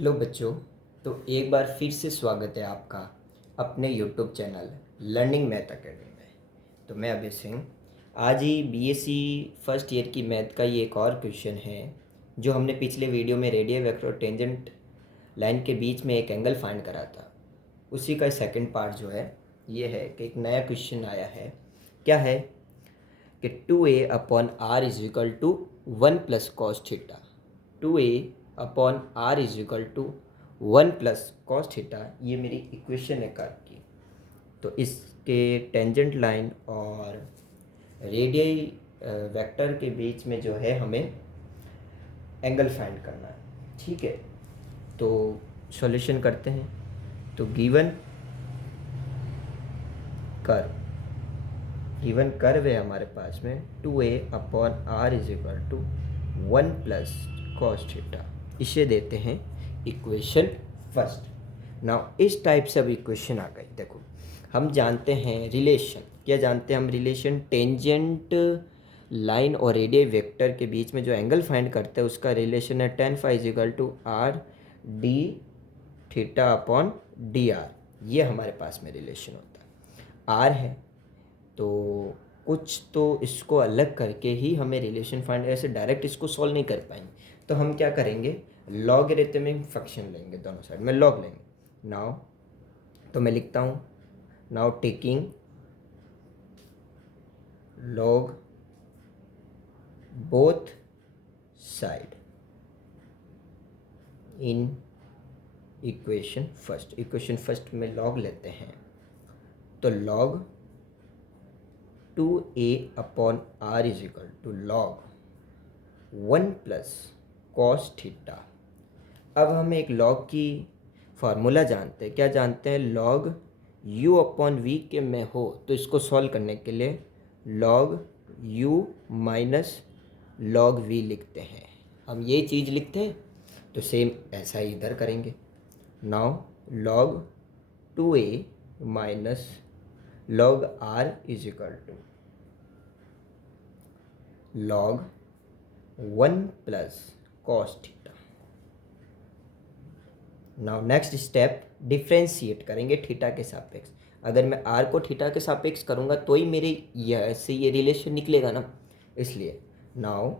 Hello बच्चों। तो एक बार फिर से स्वागत है आपका अपने YouTube channel learning math academy में। तो मैं अभय सिंह। आज ही बीएससी फर्स्ट ईयर की मैथ का ये एक और क्वेश्चन है जो हमने पिछले वीडियो में रेडियल वेक्टर और टेंजेंट लाइन के बीच में एक एंगल फाइंड करा था। उसी का सेकंड पार्ट जो है ये है कि एक नया क्वेश्चन आया है। क्या है कि 2a/r = 1 + cos theta. 2a/r = 1 + cos theta, ये मेरी इक्वेशन है कर्व की। तो इसके टेंजेंट लाइन और रेडियई वेक्टर के बीच में जो है हमें एंगल फाइंड करना है। ठीक है, तो सॉल्यूशन करते हैं। तो गिवन कर्व है हमारे पास में 2a/r = 1 + cos थीटा। इसे देते हैं इक्वेशन फर्स्ट। नाउ इस टाइप से अब इक्वेशन आ गई। देखो, हम जानते हैं रिलेशन। क्या जानते हैं हम? रिलेशन टेंजेंट लाइन और रेडियल वेक्टर के बीच में जो एंगल फाइंड करते हैं उसका रिलेशन है tan phi = r/d(θ/dr). ये हमारे पास में रिलेशन होता है। r है तो कुछ तो इसको अलग करके ही हमें रिलेशन फाइंड, ऐसे डायरेक्ट इसको सॉल्व नहीं कर पाएंगे। तो हम क्या करेंगे, लॉगरिथमिक फंक्शन लेंगे, दोनों साइड में लॉग लेंगे। नाउ तो मैं लिखता हूँ, now taking log both side in equation first में लॉग लेते हैं। तो log 2a/r = log 1 + cos theta. अब हम एक लॉग की फार्मूला जानते हैं। क्या जानते हैं? लॉग u/v के में हो तो इसको सॉल्व करने के लिए log u - log v लिखते हैं। हम ये चीज़ लिखते हैं तो सेम ऐसा ही इधर करेंगे। Now log 2a - log r = log 1 + cos theta. Now next step, differentiate करेंगे थीटा के सापेक्ष। अगर मैं r को थीटा के सापेक्ष करूँगा तो ही मेरे ऐसे ये रिलेशन निकलेगा ना, इसलिए now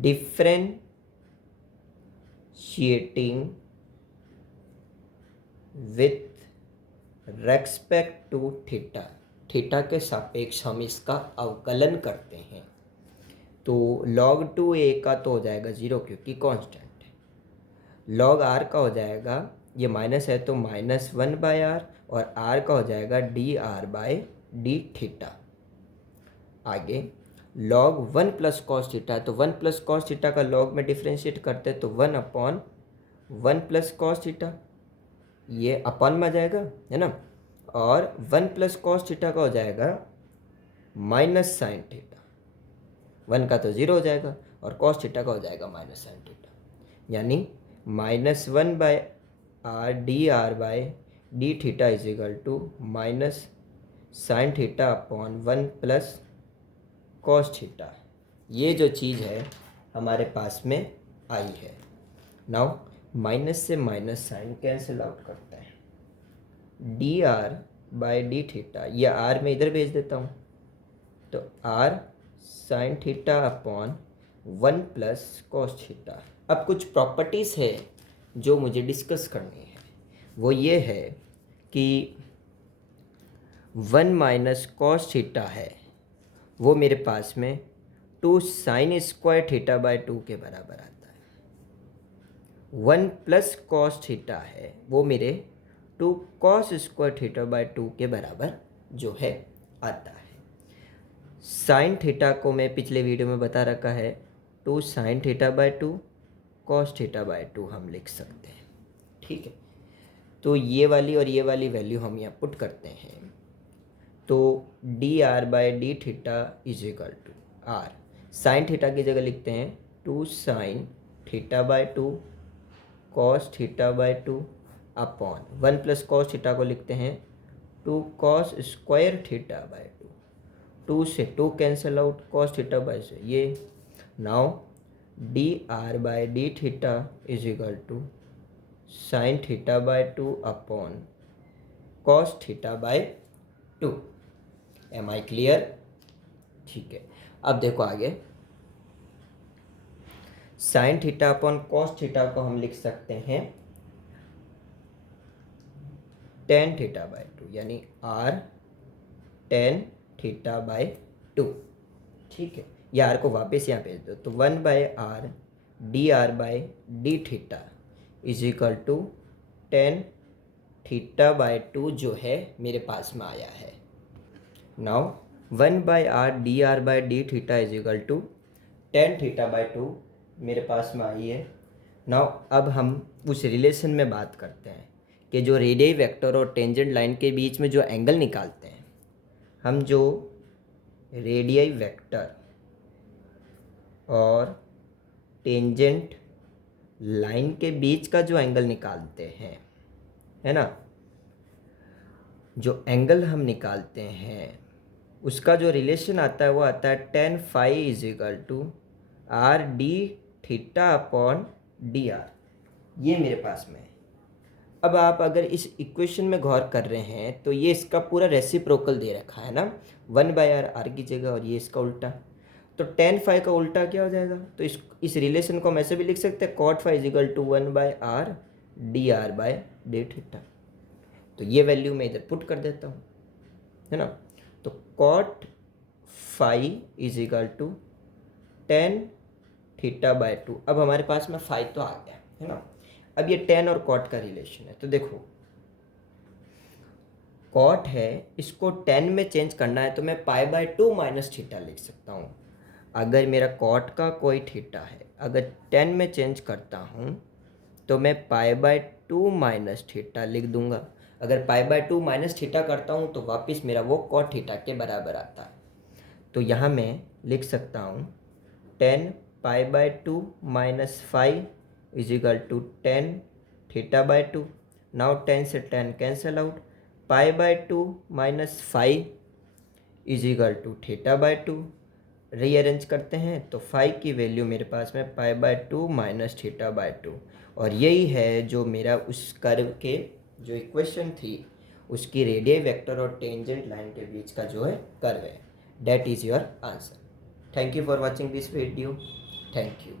differentiating with respect to theta, theta के सापेक्ष हम इसका अवकलन करते हैं। तो log 2a का तो हो जाएगा 0 क्योंकि कांस्टेंट है। log r का हो जाएगा, ये माइनस है तो -1/r, और r का हो जाएगा dr/d(θ). आगे log 1 + cos थीटा, तो 1 + cos थीटा का log में डिफ्रेंशिएट करते हैं तो 1/1 + cos थीटा, ये अपन में आ जाएगा, है ना। और 1 + cos थीटा का हो जाएगा -sin थीटा। 1 का तो 0 हो जाएगा और cos थीटा का हो जाएगा -sin थीटा, यानी -1/r dr/dθ -sin θ/1 + cos theta. ये जो चीज़ है हमारे पास में आई है। नाउ माइनस से माइनस साइन कैंसिल आउट करते हैं। dr/dθ, या r में इधर भेज देता हूँ, तो r sin θ/1 + cos थीटा। अब कुछ प्रॉपर्टीज़ है जो मुझे डिस्कस करनी है। वो ये है कि 1 - cos थीटा है वो मेरे पास में 2 sin² θ/2 के बराबर आता है। 1 + cos थीटा है वो मेरे 2 cos² θ/2 के बराबर जो है आता है। sin थीटा को मैं पिछले वीडियो में बता रखा है, 2 sin θ/2 cos θ/2 हम लिख सकते हैं। ठीक है, तो ये वाली और ये वाली वैल्यू हम यहाँ पुट करते हैं। तो dr/dθ = r, sin थीटा की जगह लिखते हैं 2 sin θ/2 cos θ/2 upon 1 + cos theta को लिखते हैं 2 cos² θ/2। 2 से 2 कैंसिल आउट, cos θ/2 ये। Now d r by d theta is equal to sine theta by 2 upon cos theta by 2। Am I clear? ठीक है, अब देखो आगे। Sine theta upon cos theta को हम लिख सकते हैं टेन थीटा बाय 2, यानी आर टेन थीटा बाय 2। ठीक है, ये आर को वापस यहाँ भेज दो, तो 1/r d r by d theta is equal to tan theta by 2 जो है मेरे पास में आया है। Now 1/r d r by d theta is equal to tan theta by 2 मेरे पास में आई है। नाउ अब हम उस रिलेशन में बात करते हैं कि जो रेडियई वेक्टर और टेंजेंट लाइन के बीच में जो एंगल निकालते हैं, हम जो रेडियई वेक्टर और टेंजेंट लाइन के बीच का जो एंगल निकालते हैं, है ना, जो एंगल हम निकालते हैं उसका जो रिलेशन आता है वो आता है tan phi is equal to r d theta upon d r. ये मेरे पास में है। अब आप अगर इस इक्वेशन में गौर कर रहे हैं तो ये इसका पूरा रेसिप्रोकल दे रखा है ना, 1/r आर की जगह, और ये इसका उल्टा। तो टेन फाई का उल्टा क्या हो जाएगा? तो इस रिलेशन को हम ऐसे भी लिख सकते हैं cot phi is equal to 1/r d r by d theta. तो ये वैल्यू मैं इधर पुट कर देता हूँ, है ना। तो cot phi is equal to tan theta by 2। अब हमारे पास में फाई तो आ गया, है ना। अब ये टेन और कॉट का रिलेशन है, तो देखो कॉट है, इसको टेन में चेंज करना है तो मैं पाई बाय 2 माइनस थीटा लिख सकता हूँ। अगर मेरा कॉट का कोई थीटा है, अगर 10 में चेंज करता हूँ तो मैं पाई बाय 2 माइनस थीटा लिख दूंगा। अगर पाई बाय 2 माइनस थीटा करता हूँ तो वापस मेरा वो कॉट थीटा के बराबर आता है। तो यहाँ मैं लिख सकता हूँ 10 pi by 2 minus 5 is equal to 10 theta by 2। Now 10 से 10 cancel out, pi by 2 minus 5 is equal to theta by 2। Rearrange करते हैं तो 5 की वैल्यू मेरे पास में pi by 2 minus theta by 2, और यही है जो मेरा उस कर्व के जो इक्वेशन थी उसकी रेडियई वेक्टर और टेंजेंट लाइन के बीच का जो है कर्व है। That is your answer. Thank you for watching this video. Thank you.